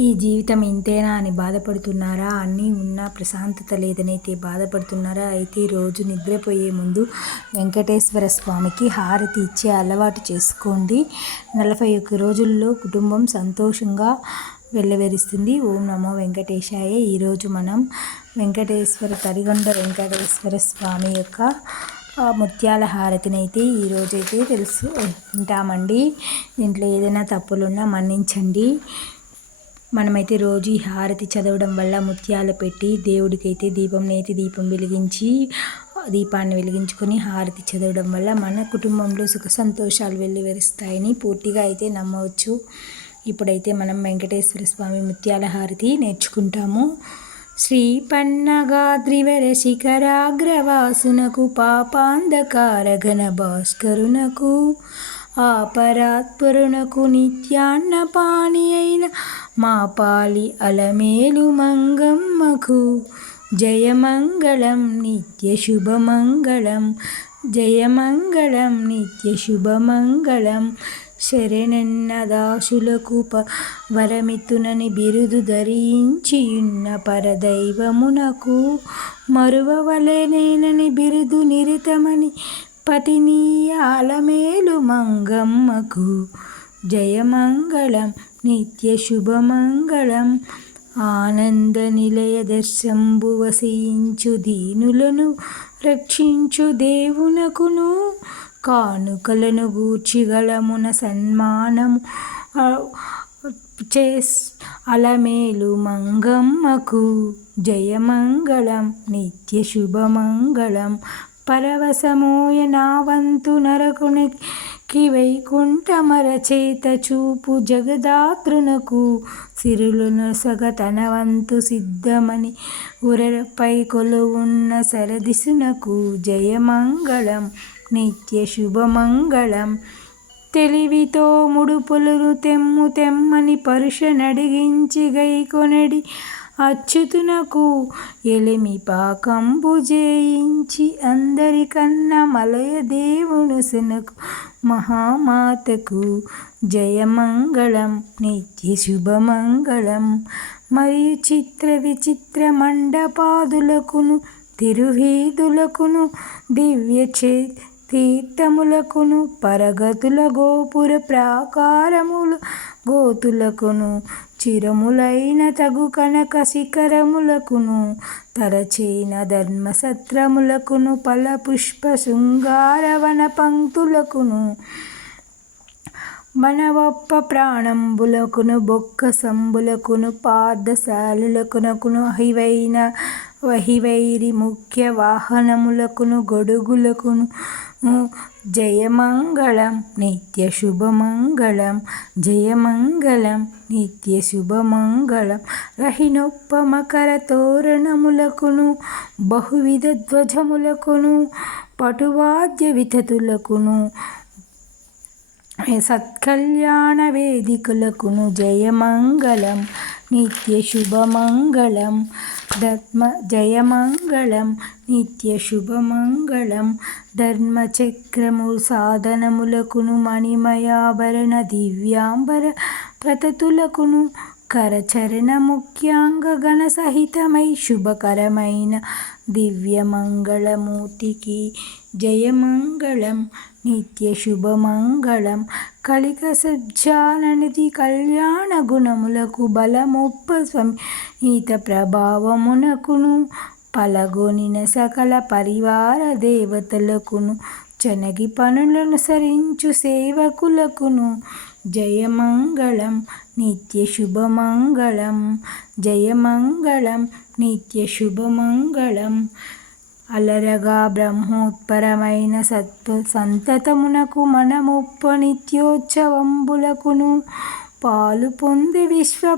ఈ జీవితం ఇంతేనా అని బాధపడుతున్నారా? అన్నీ ఉన్నా ప్రశాంతత లేదనైతే బాధపడుతున్నారా? అయితే రోజు నిద్రపోయే ముందు వెంకటేశ్వర స్వామికి హారతి ఇచ్చే అలవాటు చేసుకోండి. 41 రోజుల్లో కుటుంబం సంతోషంగా వెల్లవెరుస్తుంది. ఓం నమో వెంకటేశాయ. ఈరోజు మనం తరిగొండ వెంకటేశ్వర స్వామి యొక్క ముత్యాల హారతిని అయితే ఈరోజైతే వింటామండి. దీంట్లో ఏదైనా తప్పులున్నా మన్నించండి. మనమైతే రోజు ఈ హారతి చదవడం వల్ల ముత్యాలు పెట్టి దేవుడికైతే నేతి దీపం వెలిగించి దీపాన్ని వెలిగించుకొని హారతి చదవడం వల్ల మన కుటుంబంలో సుఖ సంతోషాలు వెల్లివిరుస్తాయని పూర్తిగా అయితే నమ్మవచ్చు. ఇప్పుడైతే మనం వెంకటేశ్వర స్వామి ముత్యాల హారతి నేర్చుకుంటాము. శ్రీ పన్నగాద్రివర శిఖరాగ్రవాసునకు పాపాంధకార ఘన భాస్కరునకు ఆపరాత్పరునకు నిత్యాన్నపాని అయిన మా పాలి అలమేలు మంగమ్మకు జయమంగళం నిత్య శుభమంగళం. జయమంగళం నిత్య శుభమంగళం. శరణన్నదాసులకు వరమితునని బిరుదు ధరించియున్న పరదైవమునకు మరువవలెనేనని బిరుదు నిరితమని పతినీయ అలమేలు మంగమ్మకు జయమంగళం నిత్య శుభమంగళం. ఆనంద నిలయ దర్శంబు వసించు దీనులను రక్షించు దేవునకును కానుకలను గూర్చిగలమున సన్మానము అలమేలు మంగమ్మకు జయమంగళం నిత్య శుభమంగళం. పరవశమోయ నా వంతు నరకునికి వైకుంఠమరచేత చూపు జగదాత్రునకు సిరులను సగతన వంతు సిద్ధమని ఉరపై కొలువున్న సరదిసునకు జయమంగళం నిత్య శుభమంగళం. తెలివితో ముడుపులను తెమ్మని పరుష నడిగించి గైకొనడి అచ్యుతునకు ఎలిమి పాకంబు జయించి అందరికన్నా మలయ దేవునుసనకు మహామాతకు జయమంగళం నిత్య శుభమంగళం. మరియు చిత్ర విచిత్ర మండపాదులకును తిరువీధులకును దివ్య తీర్థములకును పరగతుల గోపుర ప్రాకారముల గోతులకును చిరములైన తగు కనక శిఖరములకును తరచేన ధర్మసత్రములకును ఫల పుష్ప శృంగారవన పంక్తులకును మనవప్ప ప్రాణంబులకును బొక్క సంబులకును పార్థశాలులకునకును వహివైరి ముఖ్య వాహనములకును గొడుగులకును జయమంగళం నిత్య శుభమంగళం. జయమంగళం నిత్య శుభమంగళం. రహినొప్ప మకర తోరణములకును బహువిధ ధ్వజములకును పటువాద్య వితతులకును సత్కళ్యాణ వేదికలకును జయమంగళం నిత్య శుభమంగళం. జయమంగళం నిత్య శుభమంగళం. ధర్మచక్రము సాధనములకును మణిమయాభరణ దివ్యాంబర ప్రతతులకును కరచరణ ముఖ్యాంగ గణ సహితమై శుభకరమైన దివ్యమంగళమూర్తికి జయమంగళం నిత్య శుభమంగళం. కలిక సజ్జాననిధి కళ్యాణ గుణములకు బలమొప్ప స్వమీత ప్రభావమునకును పలగొనిన సకల పరివార దేవతలకును చనగి పనులను సరించు సేవకులకును జయమంగళం నిత్య శుభమంగళం. జయమంగళం నిత్య శుభమంగళం. అలరగా బ్రహ్మోత్పరమైన సంతతమునకు మనముప్ప నిత్యోత్సవంబులకును పాలు పొంది విశ్వ